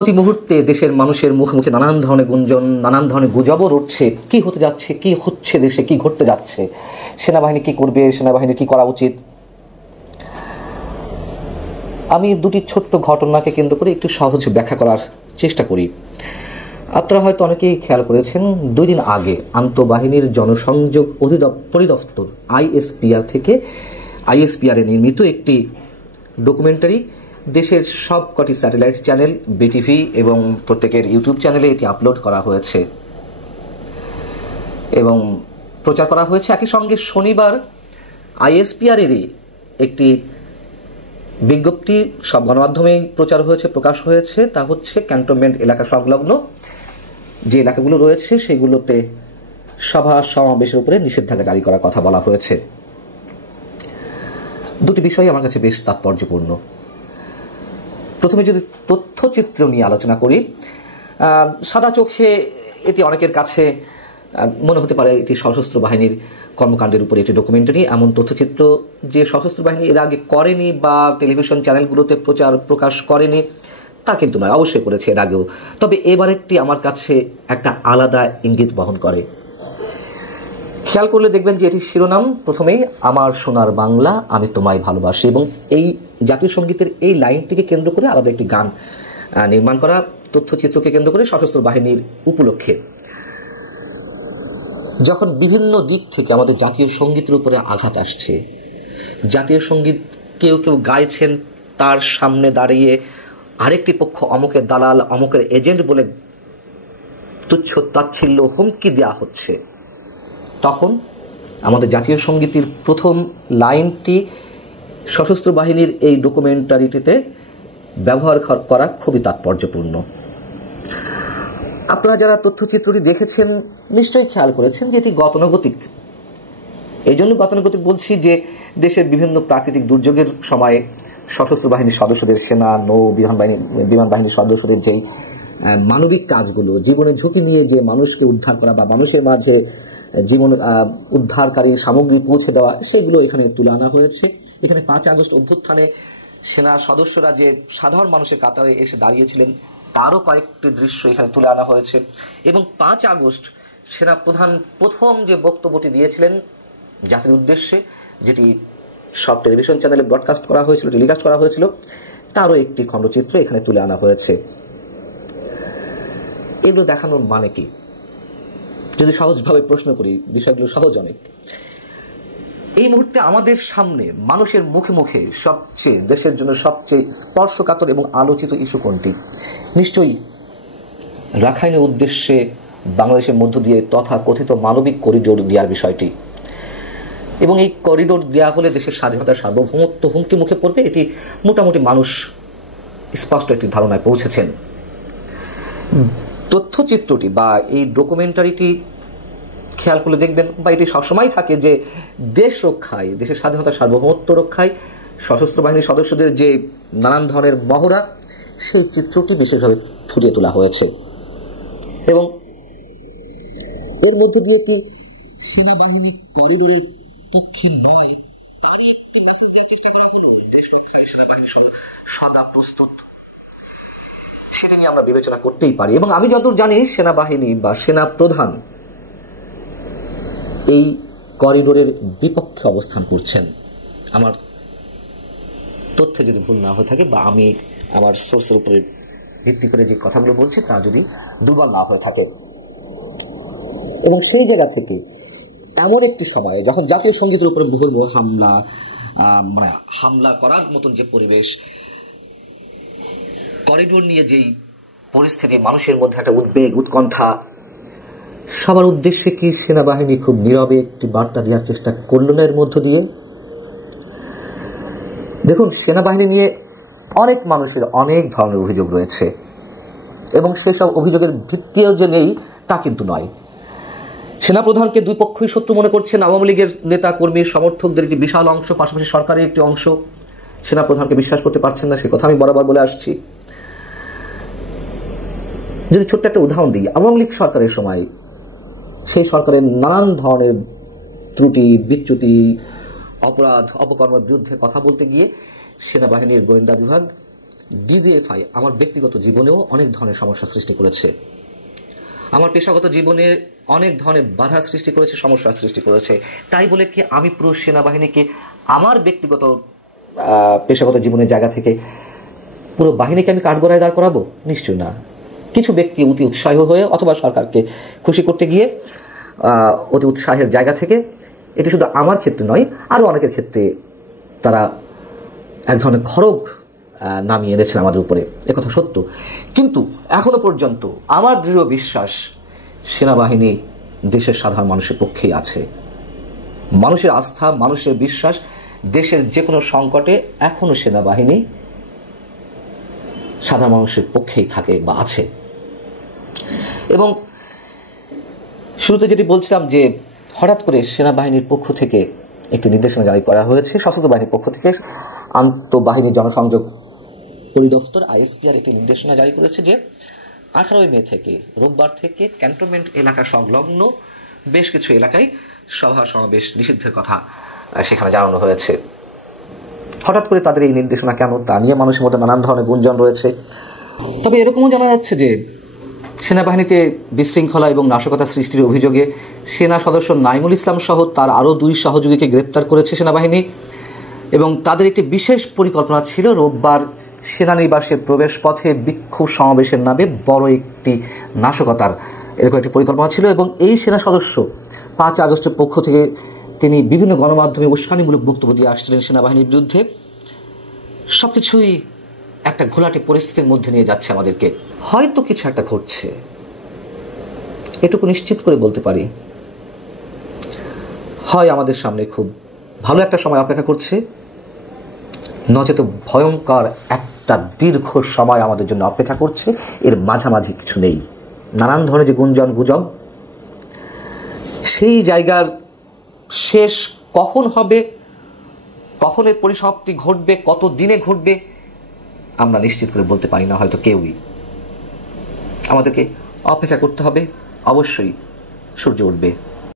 প্রতি মুহূর্তে দেশের মানুষের মুখে মুখে নানান ধরনের গুঞ্জন, নানান ধরনের গুজবও উঠছে। কি হতে যাচ্ছে, কি হচ্ছে, দেশে কি ঘটতে যাচ্ছে, সেনাবাহিনী কি করবে, সেনাবাহিনীর কি করা উচিত। আমি দুটি ছোট্ট ঘটনাকে কেন্দ্র করে একটু সহজ ব্যাখ্যা করার চেষ্টা করি। আপনারা হয়তো অনেকেই খেয়াল করেছেন, 2 দিন আগে আন্তঃবাহিনীর জনসংযোগ পরিদপ্তর আইএসপিআর নির্মিত একটি ডকুমেন্টারি দেশের সবকটি স্যাটেলাইট চ্যানেল, বিটিভি এবং প্রত্যেকের ইউটিউব চ্যানেলে এটি আপলোড করা হয়েছে এবং প্রচার করা হয়েছে। একই সঙ্গে শনিবার আইএসপিআরেরই একটি বিজ্ঞপ্তি সব গণমাধ্যমেই প্রচার হয়েছে, প্রকাশ হয়েছে। তা হচ্ছে ক্যান্টনমেন্ট এলাকা সংলগ্ন যে এলাকাগুলো রয়েছে সেগুলোতে সভা সমাবেশের উপরে নিষেধাজ্ঞা জারি করার কথা বলা হয়েছে। দুটি বিষয় আমার কাছে বেশ তাৎপর্যপূর্ণ। প্রথমে যদি তথ্যচিত্র নিয়ে আলোচনা করি, সাদা চোখে এটি অনেকের কাছে মনে হতে পারে এটি সশস্ত্র বাহিনীর কর্মকাণ্ডের উপরে একটি ডকুমেন্টারি। এমন তথ্যচিত্র যে সশস্ত্র বাহিনী এর আগে করেনি বা টেলিভিশন চ্যানেলগুলোতে প্রকাশ করেনি তা কিন্তু নয়, অবশ্যই করেছে এর আগেও। তবে এবারেরটি আমার কাছে একটা আলাদা ইঙ্গিত বহন করে। খেয়াল করলে দেখবেন যে এটির শিরোনাম প্রথমেই আমার সোনার বাংলা, আমি তোমায় ভালোবাসি, এবং এই জাতীয় সঙ্গীতের এই লাইনটিকে কেন্দ্র করে আলাদা একটি গান নির্মাণ করা, তথ্যচিত্রকে কেন্দ্র করে সশস্ত্র বাহিনীর উপলক্ষে। যখন বিভিন্ন দিক থেকে আমাদের জাতীয় সঙ্গীতের উপরে আঘাত আসছে, জাতীয় সঙ্গীত কেউ কেউ গাইছেন, তার সামনে দাঁড়িয়ে আরেকটি পক্ষ অমুকের দালাল, অমুকের এজেন্ট বলে তুচ্ছ তাচ্ছিল্য হুমকি দেওয়া হচ্ছে, তখন আমাদের জাতীয় সঙ্গীতের প্রথম লাইনটি সশস্ত্র বাহিনীর এই ডকুমেন্টারিটিতে ব্যবহার করা খুবই তাৎপর্যপূর্ণ। আপনারা যারা তথ্যচিত্রটি দেখেছেন নিশ্চয়ই খেয়াল করেছেন যে এটি গতানুগতিক। এই জন্য গতানুগতিক বলছি যে দেশের বিভিন্ন প্রাকৃতিক দুর্যোগের সময় সশস্ত্র বাহিনীর সদস্যদের, সেনা, নৌ, বিমান বাহিনীর সদস্যদের যেই মানবিক কাজগুলো, জীবনের ঝুঁকি নিয়ে যে মানুষকে উদ্ধার করা বা মানুষের মাঝে জীবন উদ্ধারকারী সামগ্রী পৌঁছে দেওয়া, সেগুলো এখানে তুলে আনা হয়েছে। এখানে 5 আগস্ট অভ্যুত্থানে সেনা সদস্যরা যে সাধারণ মানুষের কাতারে এসে দাঁড়িয়েছিলেন তারও কয়েকটি দৃশ্য এখানে তুলে আনা হয়েছে। এবং 5 আগস্ট সেনা প্রধান প্রথম যে বক্তব্যটি দিয়েছিলেন জাতির উদ্দেশ্যে, যেটি সব টেলিভিশন চ্যানেলে ব্রডকাস্ট করা হয়েছিল, টেলিকাস্ট করা হয়েছিল, তারও একটি খণ্ডচিত্র এখানে তুলে আনা হয়েছে। এগুলো দেখানোর মানে কি? যদি সহজভাবে প্রশ্ন করি, বিষয়গুলো সহজ অনেক। এই মুহূর্তে আমাদের সামনে মানুষের মুখে মুখে দেশের জন্য সবচেয়ে স্পর্শকাতর এবং আলোচিত ইস্যু কোনটি? নিশ্চয়ই রাখাইনের উদ্দেশ্যে বাংলাদেশের মধ্য দিয়ে তথা কথিত মানবিক করিডোর দেওয়ার বিষয়টি। এবং এই করিডোর দেওয়া হলে দেশের স্বাধীনতার সার্বভৌমত্ব হুমকি মুখে পড়বে, এটি মোটামুটি মানুষ স্পষ্ট একটি ধারণায় পৌঁছেছেন। তথ্যচিত্রটি বা এই ডকুমেন্টারিটি খেয়াল করলে দেখবেন, বা এটি সবসময় থাকে যে দেশ রক্ষায়, দেশের স্বাধীনতার সার্বভৌমত্ব রক্ষায় সশস্ত্র বাহিনীর সদস্যদের যে নানান ধরনের মহড়া, সেই চিত্রটি বিশেষভাবে ফুটিয়ে তোলা হয়েছে। এবং এর মধ্যে দিয়ে কি সেনাবাহিনী করিডোরের পক্ষে নয়, তারই একটি মেসেজ দেওয়ার চেষ্টা করা হলো, দেশ রক্ষায় সেনাবাহিনী সদা প্রস্তুত। সেটা নিয়ে আমরা বিবেচনা করতেই পারি। এবং আমি যতদূর জানি সেনাবাহিনী বা সেনা প্রধান এই করিডোরের বিপক্ষে অবস্থান করছেন, আমার তথ্যে যদি ভুল না হয়ে থাকে বা আমি আমার সোর্সের উপরে ভিত্তি করে যে কথাগুলো বলছি তা যদি দুর্বল না হয়ে থাকে। এবং সেই জায়গা থেকে এমন একটি সময়ে যখন জাতীয় সঙ্গীতের উপরে মুহুর্মুহ হামলা করার মতন যে পরিবেশ, করিডোর নিয়ে যেই পরিস্থিতি, মানুষের মধ্যে একটা উদ্বেগ, উৎকণ্ঠা, সবার উদ্দেশ্যে কি সেনাবাহিনী খুব নীরবে একটি বার্তা দেওয়ার চেষ্টা করল না এর মধ্য দিয়ে? দেখুন, সেনাবাহিনী নিয়ে অনেক মানুষের অনেক ধরনের অভিযোগ রয়েছে এবং সেসব অভিযোগের ভিত্তিও যে নেই তা কিন্তু নয়। সেনাপ্রধানকে দুই পক্ষই শত্রু মনে করছেন। আওয়ামী লীগের নেতা কর্মী সমর্থকদের একটি বিশাল অংশ, পাশাপাশি সরকারের একটি অংশ সেনাপ্রধানকে বিশ্বাস করতে পারছেন না, সে কথা আমি বরাবর বলে আসছি। যদি ছোট্ট একটা উদাহরণ দিই, আওয়ামী লীগ সরকারের সময় সেই সরকারের নানান ধরনের ত্রুটি, বিচ্যুতি, অপরাধ, অপকর্মের বিরুদ্ধে কথা বলতে গিয়ে সেনাবাহিনীর গোয়েন্দা বিভাগ ডিজিএফআই আমার ব্যক্তিগত জীবনেও অনেক ধরনের সমস্যা সৃষ্টি করেছে, আমার পেশাগত জীবনে অনেক ধরনের বাধা সৃষ্টি করেছে, সমস্যার সৃষ্টি করেছে। তাই বলে কি আমি পুরো সেনাবাহিনীকে আমার ব্যক্তিগত পেশাগত জীবনের জায়গা থেকে পুরো বাহিনীকে আমি কাঠগড়ায় দাঁড় করাবো? নিশ্চয়ই না। কিছু ব্যক্তি অতি উৎসাহী হয়ে অথবা সরকারকে খুশি করতে গিয়ে অতি উৎসাহের জায়গা থেকে, এটি শুধু আমার ক্ষেত্রে নয়, আরও অনেকের ক্ষেত্রে তারা এক ধরনের খড়গ নামিয়ে এনেছেন আমাদের উপরে, একথা সত্য। কিন্তু এখনো পর্যন্ত আমার দৃঢ় বিশ্বাস সেনাবাহিনী দেশের সাধারণ মানুষের পক্ষেই আছে। মানুষের আস্থা, মানুষের বিশ্বাস দেশের যে কোনো সংকটে এখনো সেনাবাহিনী সাধারণ মানুষের পক্ষেই থাকে বা আছে। এবং শুরুতে যেটি বলছিলাম যে হঠাৎ করে সেনাবাহিনীর পক্ষ থেকে একটি নির্দেশনা জারি করা হয়েছে, সশস্ত্র বাহিনীর পক্ষ থেকে আন্তঃবাহিনী জনসংযোগ পরিদপ্তর আইএসপিআর একটি নির্দেশনা জারি করেছে যে 18 মে থেকে, রোববার থেকে ক্যান্টনমেন্ট এলাকা সংলগ্ন বেশ কিছু এলাকায় সভা সমাবেশ নিষিদ্ধের কথা সেখানে জানানো হয়েছে। হঠাৎ করে তাদের এই নির্দেশনা কেন, তা নিয়ে মানুষের মধ্যে নানান ধরনের গুঞ্জন রয়েছে। তবে এরকমও জানা যাচ্ছে যে সেনাবাহিনীতে বিশৃঙ্খলা এবং নাশকতা সৃষ্টির অভিযোগে সেনা সদস্য নাইমুল ইসলাম সহ তার আরও 2 সহযোগীকে গ্রেপ্তার করেছে সেনাবাহিনী, এবং তাদের একটি বিশেষ পরিকল্পনা ছিল রোববার সেনানিবাসের প্রবেশ পথে বিক্ষোভ সমাবেশের নামে বড় একটি নাশকতার এরকম একটি পরিকল্পনা ছিল। এবং এই সেনা সদস্য 5 আগস্টের পক্ষ থেকে তিনি বিভিন্ন গণমাধ্যমে উস্কানিমূলক বক্তব্য দিয়ে আসছিলেন সেনাবাহিনীর বিরুদ্ধে। সবকিছুই একটা ঘোলাটে পরিস্থিতির মধ্যে নিয়ে যাচ্ছে আমাদেরকে। হয়তো কিছু একটা ঘটছে, এটুকু নিশ্চিত করে বলতে পারি। হয় আমাদের সামনে খুব ভালো একটা সময় অপেক্ষা করছে, নচেত ভয়ঙ্কর একটা দীর্ঘ সময় আমাদের জন্য অপেক্ষা করছে। এর মাঝামাঝি কিছু নেই। নানান ধরনের যে গুঞ্জন গুজব, সেই জায়গার শেষ কখন হবে, কখন এর পরিসমাপ্তি ঘটবে, কত দিনে ঘটবে, আমরা নিশ্চিত করে বলতে পারি না হয়তো কেউই। আমাদেরকে অপেক্ষা করতে হবে। অবশ্যই সূর্য উঠবে।